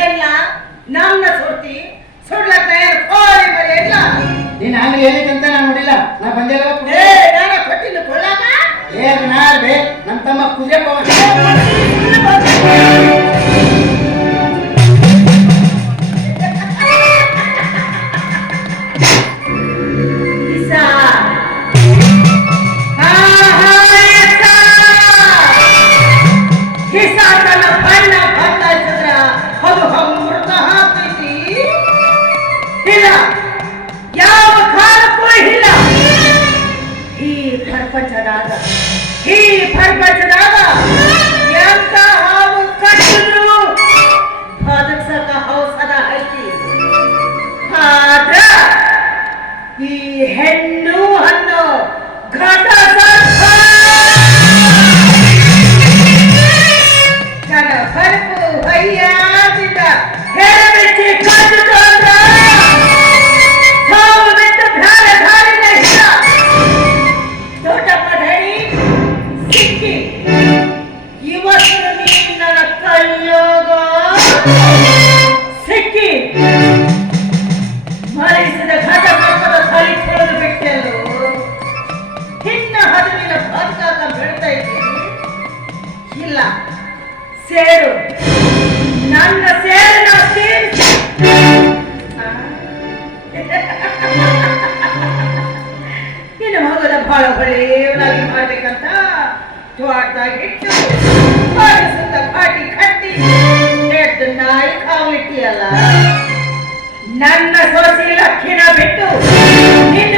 ಎಲ್ಲ ನನ್ನ ಸುರ್ತಿ ಸುಡ್ಲಕ್ಕ ಏನು ಕೋಳಿ ಬರೀ ಇಲ್ಲ ನೀನ್ ಹಂಗ ಹೇಳಿದಂತ ನಾನು ನೋಡಿಲ್ಲ. ನಾ ಬಂದಿಲ್ಲ ಏ ನಾನು ಕೊಟ್ಟಿಲ್ಲ ಕೊಳ್ಳಾಕ? ಏ ನಾಲ್ ಬೇ ನಮ್ಮ ತಮ್ಮ ಕುದುರೆ ಪವ ಕಿಸಾ ತನ್ನ ಬಣ್ಣ ಈ ಹೆಣ್ಣು ಹಣ್ಣು ಘಟ ಜನ ಬರಕು ಹಯ್ಯಾದಿಂದ ಹೆರಬಿಚ್ಚಿ ಇಲ್ಲ. ಸೇರು. ನನ್ನ ತೀರ್ಸು. ನಿನ್ನ ಮಗದ ಬಹಳ ಒಳ್ಳೆಯವನಾಗಿ ಮಾಡ್ಬೇಕಂತ ಇಟ್ಟು ಸುತ್ತ ಪಾಟಿ ಕಟ್ಟಿ, ಎದ್ದು ನಾಯಿ ಕಾವಿಟ್ಟಿಯಲ್ಲ ನನ್ನ ಸೊಸಿ ಲಕ್ಕಿನ ಬಿಟ್ಟು, ನಿನ್ನ